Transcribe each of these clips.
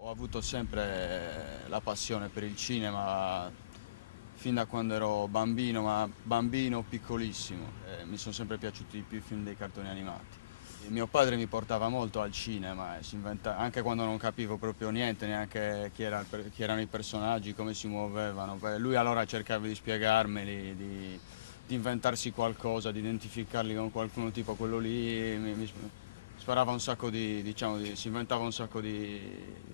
Ho avuto sempre la passione per il cinema fin da quando ero bambino, ma bambino piccolissimo. Mi sono sempre piaciuti di più i film dei cartoni animati. E mio padre mi portava molto al cinema, e anche quando non capivo proprio niente, neanche chi erano i personaggi, come si muovevano. Lui allora cercava di spiegarmeli, di inventarsi qualcosa, di identificarli con qualcuno tipo quello lì. Mi sparava un sacco si inventava un sacco di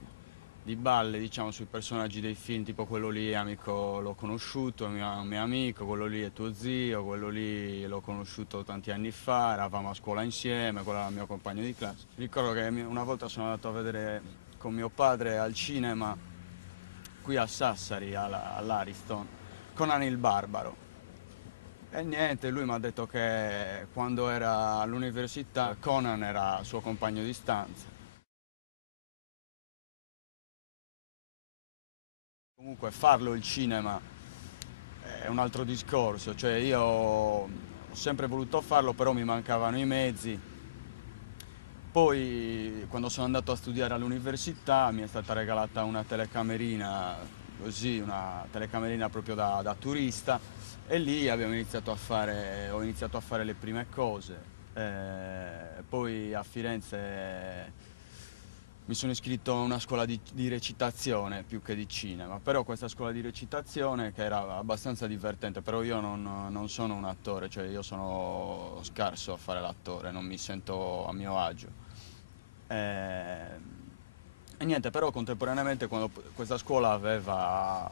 balle, diciamo, sui personaggi dei film, tipo quello lì amico l'ho conosciuto, mio amico, quello lì è tuo zio, quello lì l'ho conosciuto tanti anni fa, eravamo a scuola insieme, quello era il mio compagno di classe. Ricordo che una volta sono andato a vedere con mio padre al cinema, qui a Sassari, all'Ariston, Conan il Barbaro. E niente, lui mi ha detto che quando era all'università Conan era suo compagno di stanza. Comunque farlo il cinema è un altro discorso, cioè io ho sempre voluto farlo, però mi mancavano i mezzi. Poi quando sono andato a studiare all'università mi è stata regalata una telecamerina, così, una telecamerina proprio da turista, e lì ho iniziato a fare le prime cose. Poi a Firenze mi sono iscritto a una scuola di recitazione più che di cinema, però questa scuola di recitazione, che era abbastanza divertente, però io non sono un attore, cioè io sono scarso a fare l'attore, non mi sento a mio agio. E niente, però contemporaneamente questa scuola aveva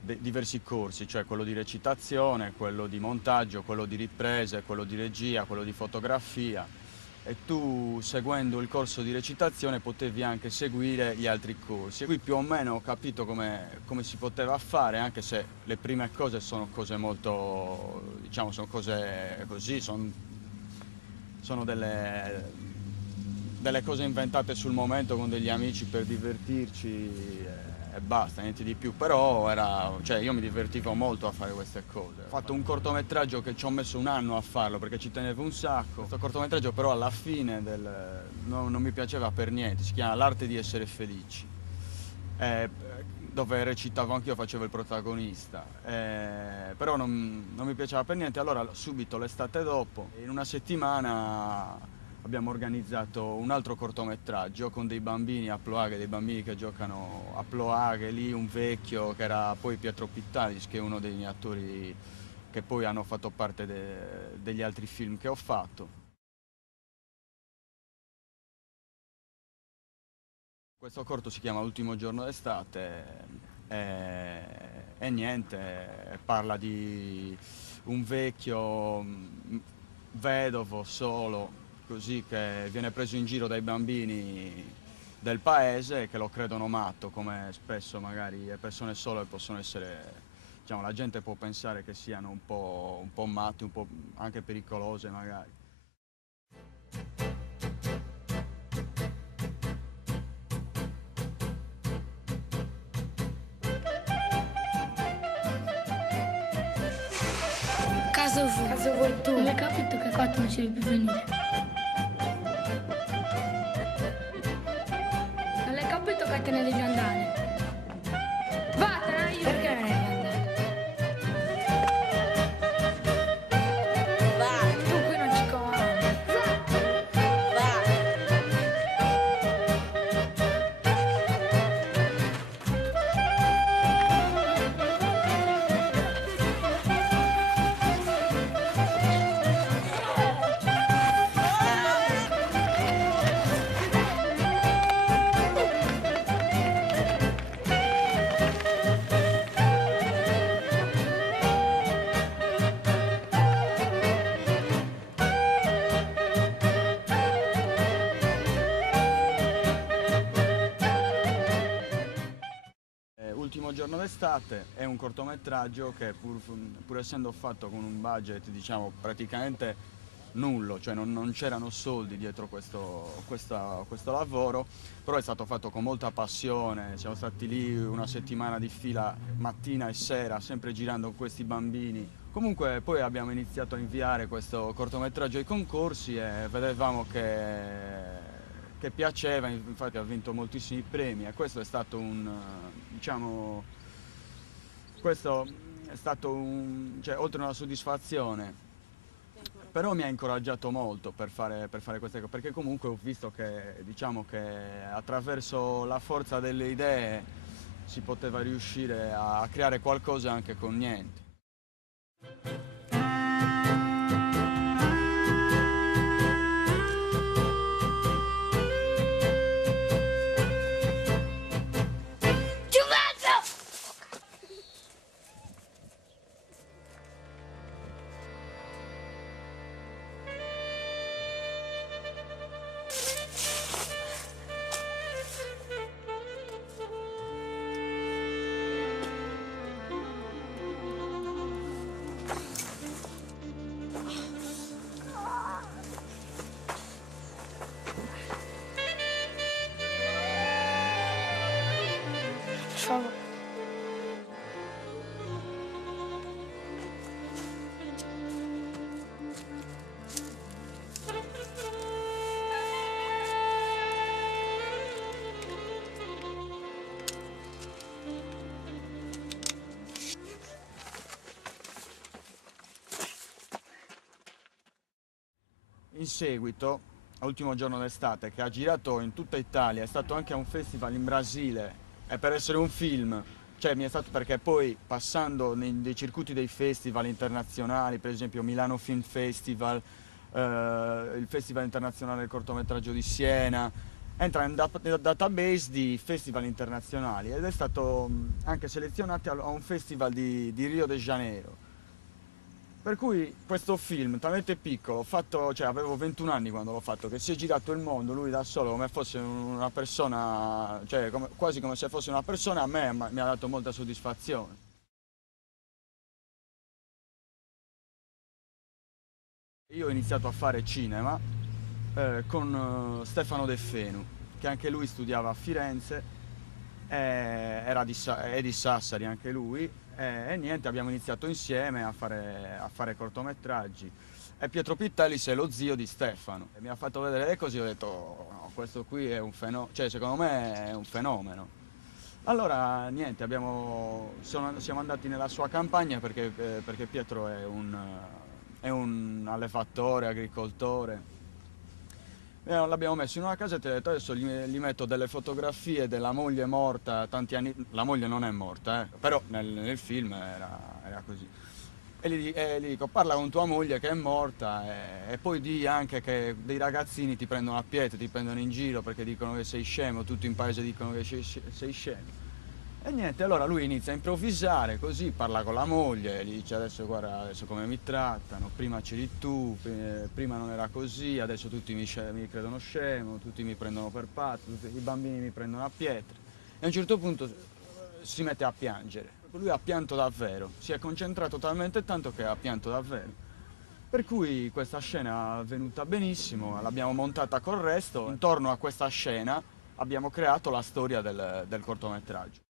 diversi corsi, cioè quello di recitazione, quello di montaggio, quello di riprese, quello di regia, quello di fotografia, e tu seguendo il corso di recitazione potevi anche seguire gli altri corsi. E qui più o meno ho capito come si poteva fare, anche se le prime cose sono cose molto, diciamo, sono cose così, sono delle cose inventate sul momento con degli amici per divertirci, e basta, niente di più. Però cioè, io mi divertivo molto a fare queste cose. Ho fatto un cortometraggio che ci ho messo un anno a farlo perché ci tenevo un sacco. Questo cortometraggio però alla fine non mi piaceva per niente, si chiama L'arte di essere felici, dove recitavo anch'io, facevo il protagonista, però non mi piaceva per niente. Allora subito l'estate dopo, in una settimana, abbiamo organizzato un altro cortometraggio con dei bambini a Ploaghe, dei bambini che giocano a Ploaghe, lì un vecchio che era poi Pietro Pittalis, che è uno dei miei attori che poi hanno fatto parte degli altri film che ho fatto. Questo corto si chiama L'ultimo giorno d'estate, e niente, parla di un vecchio vedovo solo, così, che viene preso in giro dai bambini del paese che lo credono matto, come spesso magari le persone sole possono essere, diciamo, la gente può pensare che siano un po' matti, un po' anche pericolose magari. Caso vuoi tu. Non hai capito che qua tu non ci devi più venire. Non hai capito che te ne devi andare. Vattene, io. Perché non devi andare? Vai, Tu qui non ci comandi. vai. Ultimo giorno d'estate è un cortometraggio che pur essendo fatto con un budget diciamo praticamente nullo, cioè non c'erano soldi dietro questo lavoro, però è stato fatto con molta passione, siamo stati lì una settimana di fila mattina e sera, sempre girando con questi bambini. Comunque poi abbiamo iniziato a inviare questo cortometraggio ai concorsi e vedevamo che piaceva, infatti ha vinto moltissimi premi e questo è stato diciamo, questo è stato cioè, oltre a una soddisfazione, però mi ha incoraggiato molto per fare queste cose, perché comunque ho visto che, diciamo, che attraverso la forza delle idee si poteva riuscire a creare qualcosa anche con niente. Ciao. In seguito, all'ultimo giorno d'estate, che ha girato in tutta Italia, è stato anche a un festival in Brasile e per essere un film, cioè mi è stato perché poi passando nei circuiti dei festival internazionali, per esempio Milano Film Festival, il Festival Internazionale del Cortometraggio di Siena, entra nel database di festival internazionali ed è stato anche selezionato a un festival di Rio de Janeiro. Per cui questo film, talmente piccolo, fatto, cioè avevo 21 anni quando l'ho fatto, che si è girato il mondo, lui da solo, come fosse una persona, cioè quasi come se fosse una persona, a me mi ha dato molta soddisfazione. Io ho iniziato a fare cinema con Stefano De Fenu, che anche lui studiava a Firenze, è di Sassari anche lui, e niente, abbiamo iniziato insieme a fare cortometraggi. E Pietro Pittellis è lo zio di Stefano. E mi ha fatto vedere le cose e ho detto, "Oh, no, questo qui è un fenomeno, cioè secondo me è un fenomeno." Allora niente, siamo andati nella sua campagna perché Pietro è un allevatore, agricoltore. L'abbiamo messo in una casetta e ho detto adesso gli metto delle fotografie della moglie morta tanti anni. La moglie non è morta, però nel film era così. E gli dico parla con tua moglie che è morta e poi di anche che dei ragazzini ti prendono a pietre, ti prendono in giro perché dicono che sei scemo, tutti in paese dicono che sei scemo. E niente, allora lui inizia a improvvisare così, parla con la moglie, gli dice adesso guarda adesso come mi trattano, prima c'eri tu, prima non era così, adesso tutti mi credono scemo, tutti mi prendono per pazzo, i bambini mi prendono a pietre. E a un certo punto si mette a piangere. Lui ha pianto davvero, si è concentrato talmente tanto che ha pianto davvero. Per cui questa scena è venuta benissimo, l'abbiamo montata col resto, intorno a questa scena abbiamo creato la storia del cortometraggio.